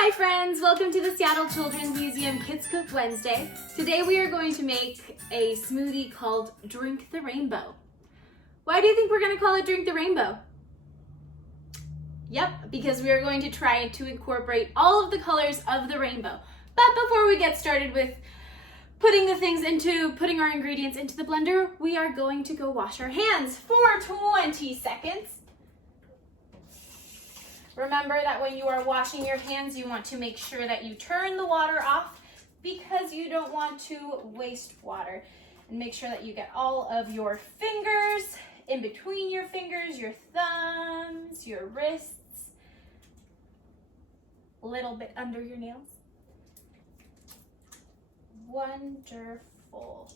Hi friends, welcome to the Seattle Children's Museum Kids Cook Wednesday. Today we are going to make a smoothie called Drink the Rainbow. Why do you think we're going to call it Drink the Rainbow? Yep, because we are going to try to incorporate all of the colors of the rainbow. But before we get started with putting our ingredients into the blender, we are going to go wash our hands for 20 seconds. Remember that when you are washing your hands, you want to make sure that you turn the water off because you don't want to waste water. And make sure that you get all of your fingers in between your fingers, your thumbs, your wrists, a little bit under your nails. Wonderful.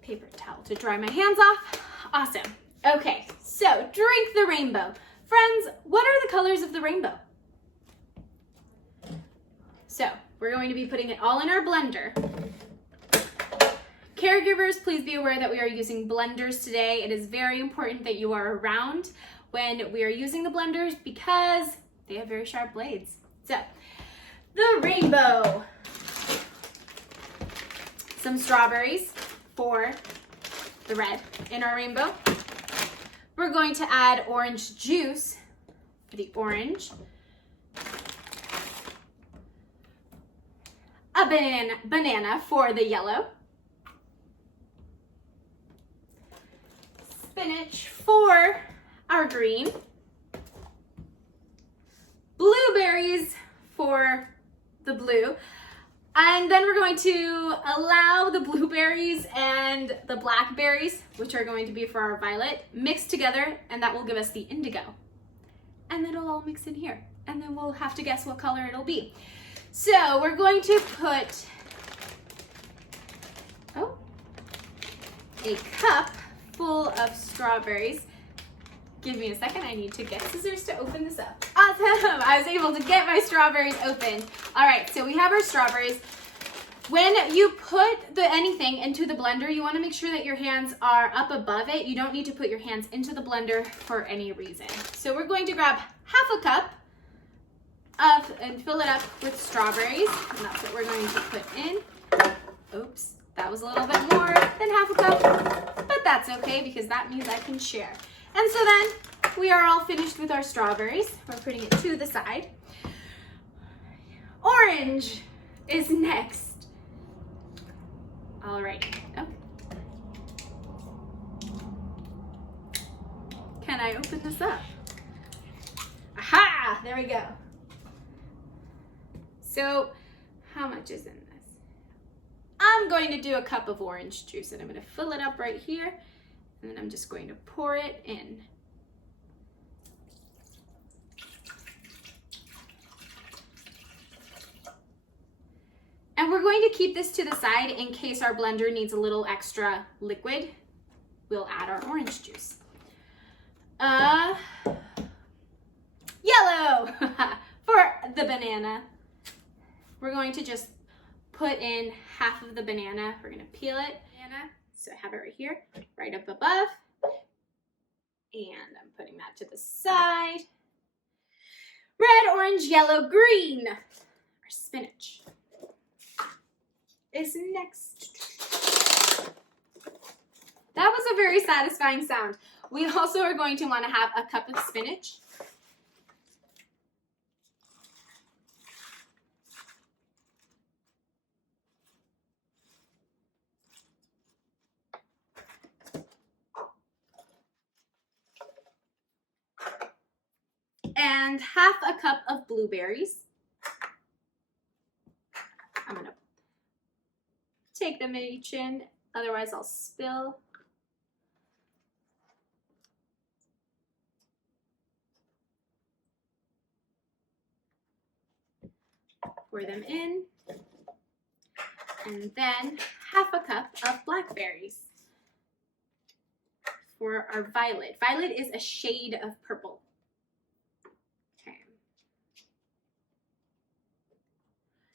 Paper towel to dry my hands off. Awesome. Okay, so drink the rainbow. Friends, what are the colors of the rainbow? So we're going to be putting it all in our blender. Caregivers, please be aware that we are using blenders today. It is very important that you are around when we are using the blenders because they have very sharp blades. So, the rainbow. Some strawberries for the red in our rainbow. We're going to add orange juice for the orange. A banana for the yellow. Spinach for our green. Blueberries for the blue. And then we're going to allow the blueberries and the blackberries, which are going to be for our violet, mixed together, and that will give us the indigo. And then it'll all mix in here. And then we'll have to guess what color it'll be. So we're going to put a cup full of strawberries. Give me a second, I need to get scissors to open this up. Awesome, I was able to get my strawberries open. All right, so we have our strawberries. When you put anything into the blender, you wanna make sure that your hands are up above it. You don't need to put your hands into the blender for any reason. So we're going to grab half a cup and fill it up with strawberries, and that's what we're going to put in. Oops, that was a little bit more than half a cup, but that's okay because that means I can share. And so then we are all finished with our strawberries. We're putting it to the side. Orange is next. All right. Okay. Can I open this up? Aha! There we go. So how much is in this? I'm going to do a cup of orange juice and I'm going to fill it up right here. And then I'm just going to pour it in. And we're going to keep this to the side in case our blender needs a little extra liquid. We'll add our orange juice. Yellow for the banana. We're going to just put in half of the banana. We're going to peel it. So I have it right here, right up above. And I'm putting that to the side. Red, orange, yellow, green. Our spinach is next. That was a very satisfying sound. We also are going to want to have a cup of spinach. And half a cup of blueberries. I'm gonna take them each in, otherwise I'll spill. Pour them in. And then half a cup of blackberries. for our violet. Violet is a shade of purple. Okay.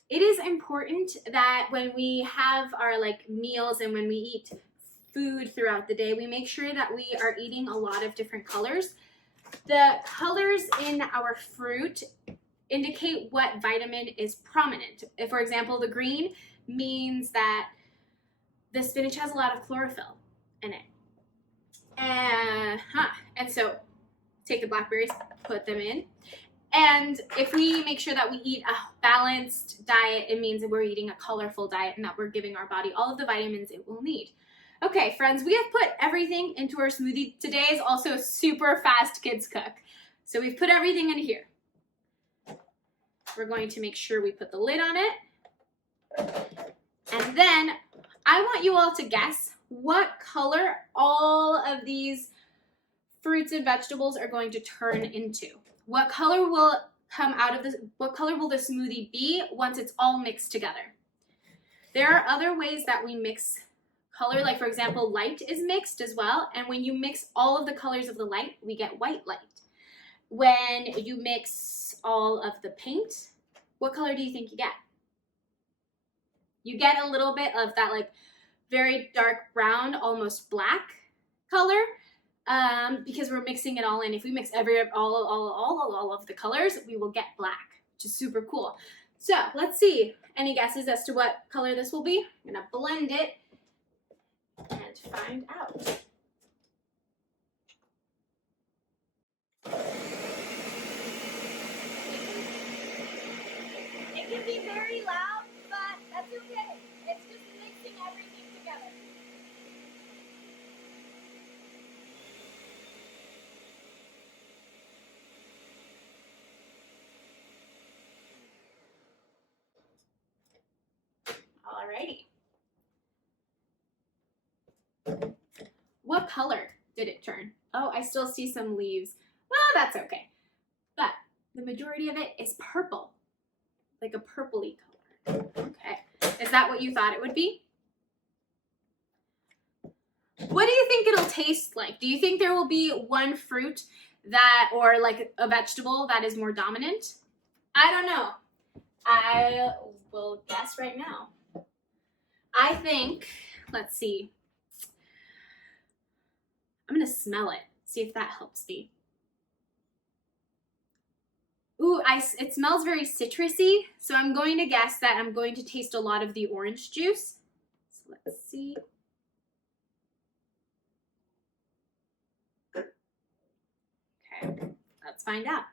It is important that when we have our like meals and when we eat food throughout the day, we make sure that we are eating a lot of different colors. The colors in our fruit indicate what vitamin is prominent. If, for example, the green means that the spinach has a lot of chlorophyll in it. And so take the blackberries, put them in. And if we make sure that we eat a balanced diet, it means that we're eating a colorful diet and that we're giving our body all of the vitamins it will need. Okay, friends, we have put everything into our smoothie. Today is also a super fast kids cook. So we've put everything in here. We're going to make sure we put the lid on it. And then I want you all to guess what color all of these fruits and vegetables are going to turn into. What color will come out of this? What color will the smoothie be once it's all mixed together? There are other ways that we mix color, like for example, light is mixed as well. And when you mix all of the colors of the light, we get white light. When you mix all of the paint, what color do you think you get? You get a little bit of that like very dark brown, almost black color, because we're mixing it all in. If we mix all of the colors, we will get black, which is super cool. So let's see. Any guesses as to what color this will be? I'm gonna blend it and find out. It can be very loud, but that's okay. It's just mixing everything together. Alrighty. What color did it turn? Oh, I still see some leaves. Well, that's okay. But the majority of it is purple, like a purpley color. Okay. Is that what you thought it would be? What do you think it'll taste like? Do you think there will be one fruit that, or like a vegetable that is more dominant? I don't know. I will guess right now. I think, let's see. I'm gonna smell it, see if that helps me. Ooh, it smells very citrusy, so I'm going to guess that I'm going to taste a lot of the orange juice. So let's see. Okay, let's find out.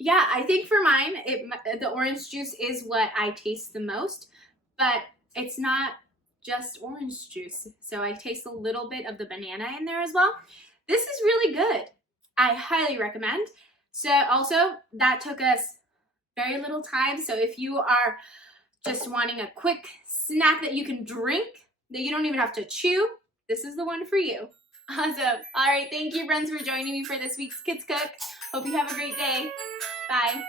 Yeah, I think for mine, the orange juice is what I taste the most, but it's not just orange juice. So I taste a little bit of the banana in there as well. This is really good. I highly recommend. So also, that took us very little time. So if you are just wanting a quick snack that you can drink, that you don't even have to chew, this is the one for you. Awesome. All right, thank you, friends, for joining me for this week's Kids Cook. Hope you have a great day. Bye.